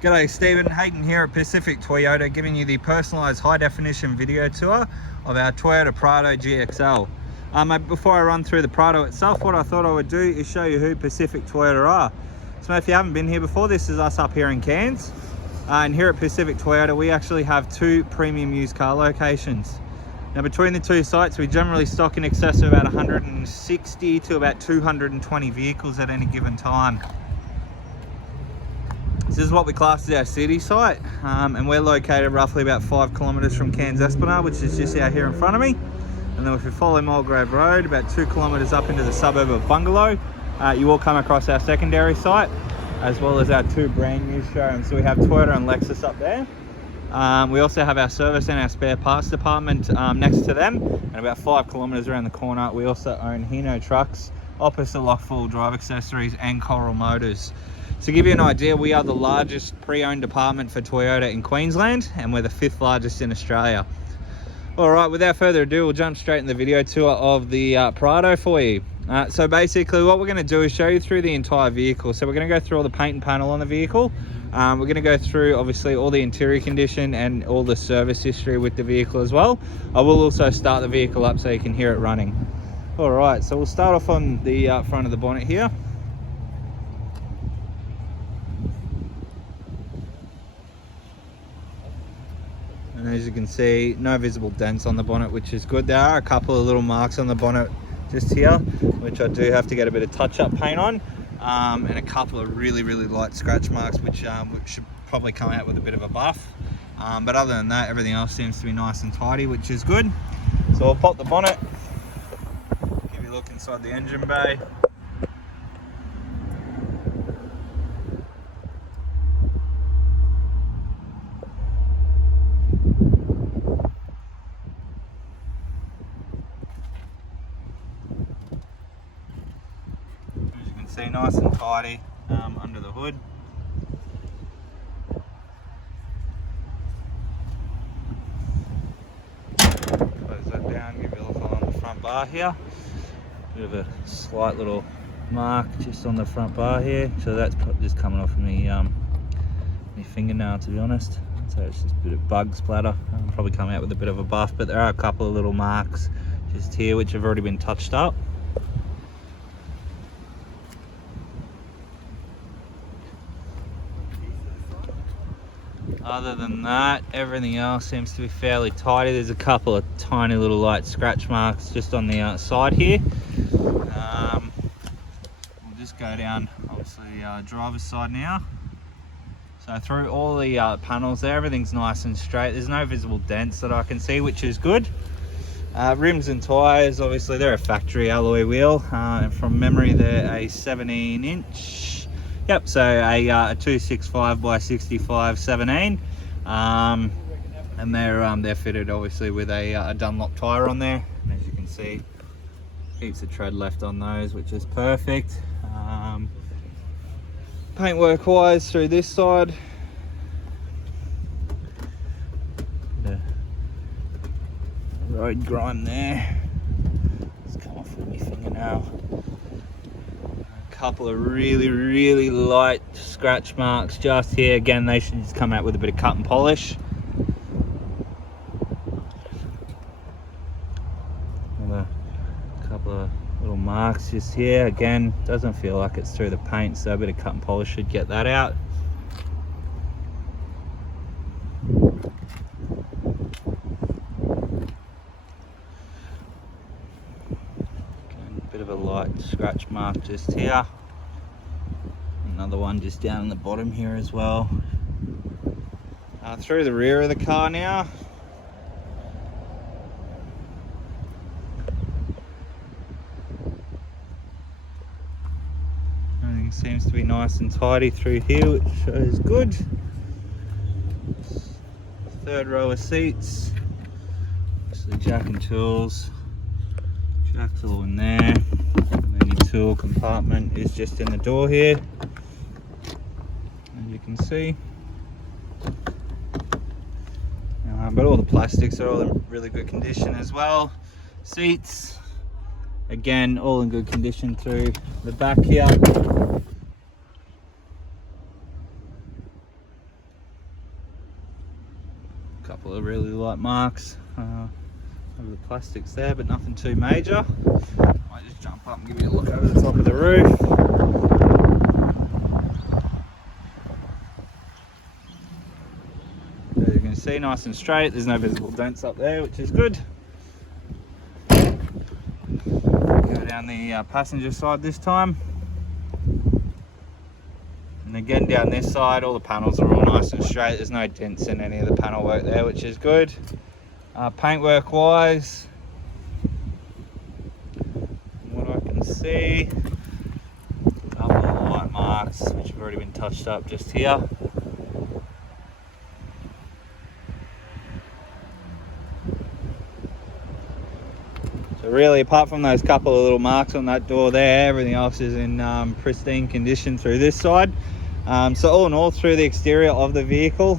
G'day, Stephen Hayden here at Pacific Toyota, giving you the personalised high-definition video tour of our Toyota Prado GXL. Mate, before I run through the Prado itself, what I thought I would do is show you who Pacific Toyota are. So if you haven't been here before, this is us up here in Cairns. And here at Pacific Toyota, we actually have 2 premium used car locations. Now between the 2 sites, we generally stock in excess of about 160 to about 220 vehicles at any given time. This is what we class as our city site, and we're located roughly about 5 kilometres from Cairns Esplanade, which is just out here in front of me. And then if you follow Mulgrave Road, about 2 kilometres up into the suburb of Bungalow, you will come across our secondary site, as well as our 2 brand new showrooms. So we have Toyota and Lexus up there. We also have our service and our spare parts department next to them, and about 5 kilometres around the corner we also own Hino Trucks, opposite Lock Full Drive Accessories and Coral Motors. To give you an idea, we are the largest pre-owned department for Toyota in Queensland, and we're the 5th largest in Australia. All right, without further ado, we'll jump straight in the video tour of the Prado for you. So basically what we're going to do is show you through the entire vehicle. So we're going to go through all the paint and panel on the vehicle. We're going to go through obviously all the interior condition and all the service history with the vehicle as well. I will also start the vehicle up so you can hear it running. All right, so we'll start off on the front of the bonnet here. And as you can see, no visible dents on the bonnet, which is good. There are a couple of little marks on the bonnet just here, which I do have to get a bit of touch-up paint on, and a couple of really light scratch marks, which should probably come out with a bit of a buff. But other than that, everything else seems to be nice and tidy, which is good. So I'll pop the bonnet, give you a look inside the engine bay. See, nice and tidy under the hood. Close that down, give you a look on the front bar here. Bit of a slight little mark just on the front bar here, so that's just coming off me my fingernail, to be honest. So it's just a bit of bug splatter. Probably come out with a bit of a buff, but there are a couple of little marks just here which have already been touched up. Other than that, everything else seems to be fairly tidy. There's a couple of tiny little light scratch marks just on the outside here. We'll just go down, obviously, driver's side now. So through all the panels there, everything's nice and straight. There's no visible dents that I can see, which is good. Rims and tyres, obviously, they're a factory alloy wheel. And from memory, they're a 17-inch. Yep, so a 265 by 65 17, and they're fitted obviously with a Dunlop tyre on there. And as you can see, heaps of tread left on those, which is perfect. Paintwork wise through this side, the road grime there. Let's come off with my fingernail. Couple of really light scratch marks just here. Again, they should just come out with a bit of cut and polish. Another couple of little marks just here. Again, doesn't feel like it's through the paint, so a bit of cut and polish should get that out. Bit of a light scratch mark just here. Another one just down in the bottom here as well. Through the rear of the car now. Everything seems to be nice and tidy through here, which shows good. 3rd row of seats. Obviously jack and tools. Jack's all in there, and then your tool compartment is just in the door here, as you can see. But all the plastics are all in really good condition as well. Seats, again, all in good condition through the back here. couple of really light marks over the plastics there, but nothing too major. Might just jump up and give you a look over the top of the roof. As you can see, nice and straight. There's no visible dents up there, which is good. Go down the passenger side this time. And again, down this side, all the panels are all nice and straight. There's no dents in any of the panel work there, which is good. Paintwork wise, from what I can see, a couple of light marks which have already been touched up just here. So really, apart from those couple of little marks on that door there, everything else is in pristine condition through this side. So all in all, through the exterior of the vehicle,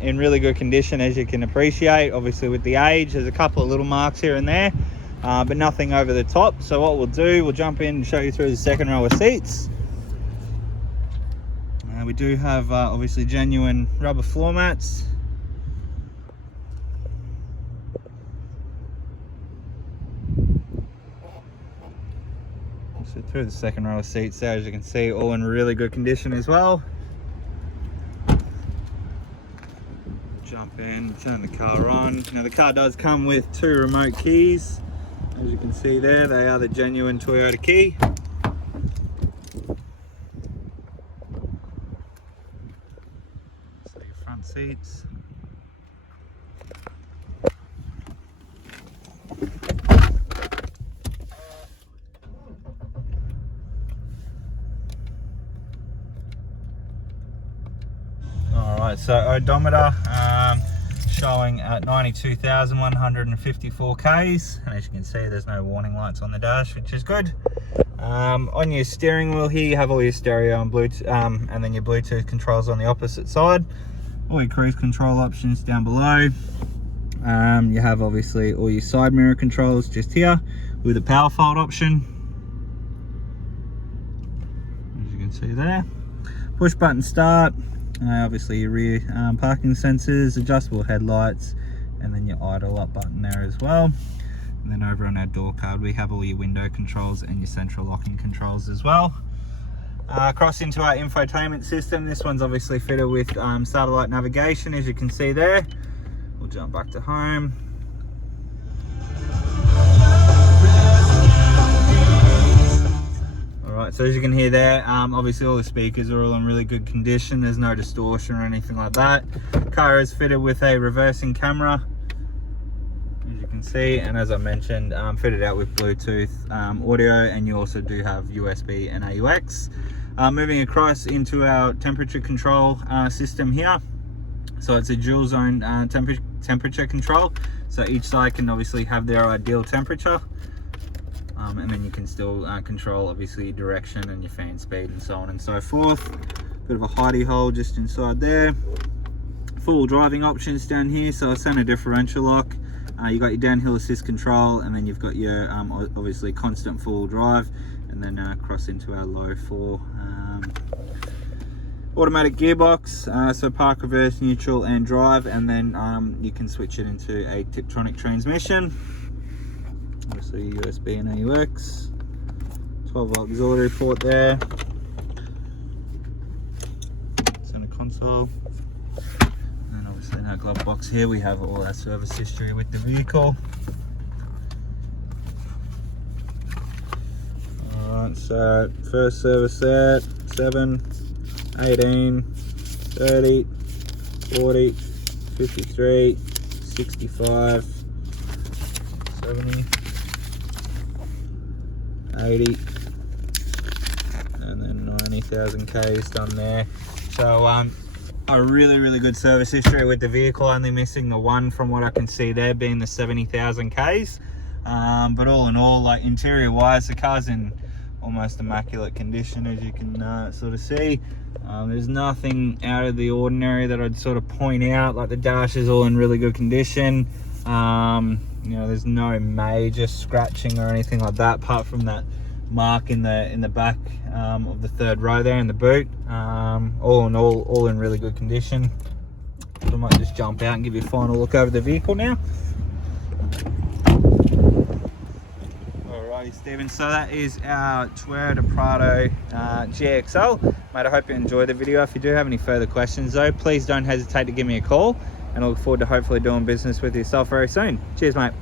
in really good condition, as you can appreciate. Obviously with the age, there's a couple of little marks here and there, but nothing over the top. So what we'll do, we'll jump in and show you through the second row of seats. We do have obviously genuine rubber floor mats. So through the second row of seats there, as you can see, all in really good condition as well. Jump in, turn the car on. Now the car does come with 2 remote keys. As you can see there, they are the genuine Toyota key. So your front seats. Alright, so odometer showing at 92,154 Ks, and as you can see, there's no warning lights on the dash, which is good. On your steering wheel here, you have all your stereo and Bluetooth, and then your Bluetooth controls on the opposite side. All your cruise control options down below. You have obviously all your side mirror controls just here with a power fold option, as you can see there. Push button start. Obviously your rear parking sensors, adjustable headlights, and then your idle up button there as well. And then over on our door card, we have all your window controls and your central locking controls as well. Across into our infotainment system, this one's obviously fitted with satellite navigation, as you can see there. We'll jump back to home. Alright, so as you can hear there, obviously all the speakers are all in really good condition. There's no distortion or anything like that. Car is fitted with a reversing camera, as you can see, and as I mentioned, fitted out with Bluetooth audio, and you also do have USB and AUX. Moving across into our temperature control system here. So it's a dual zone temperature control. So each side can obviously have their ideal temperature. And then you can still control obviously your direction and your fan speed and so on and so forth. Bit of a hidey hole just inside there. Full driving options down here, so a center differential lock. You got your downhill assist control, and then you've got your obviously constant full drive, and then cross into our low 4 automatic gearbox. So park, reverse, neutral, and drive, and then you can switch it into a Tiptronic transmission. Obviously USB and AUX, 12-volt auxiliary port there, center console, and obviously in our glove box here we have all our service history with the vehicle. Alright, so first service there, 7, 18, 30, 40, 53, 65, 70, 80, and then 90,000 Ks done there. So a really good service history with the vehicle, only missing the one from what I can see there being the 70,000 Ks. But all in all, like interior wise, the car's in almost immaculate condition, as you can sort of see. There's nothing out of the ordinary that I'd sort of point out. Like the dash is all in really good condition. You know, there's no major scratching or anything like that, apart from that mark in the back of the third row there in the boot. All in all in really good condition. I might just jump out and give you a final look over the vehicle now. Alrighty, Stephen, so that is our Toyota Prado GXL. Mate, I hope you enjoyed the video. If you do have any further questions though, please don't hesitate to give me a call, and I look forward to hopefully doing business with yourself very soon. Cheers, mate.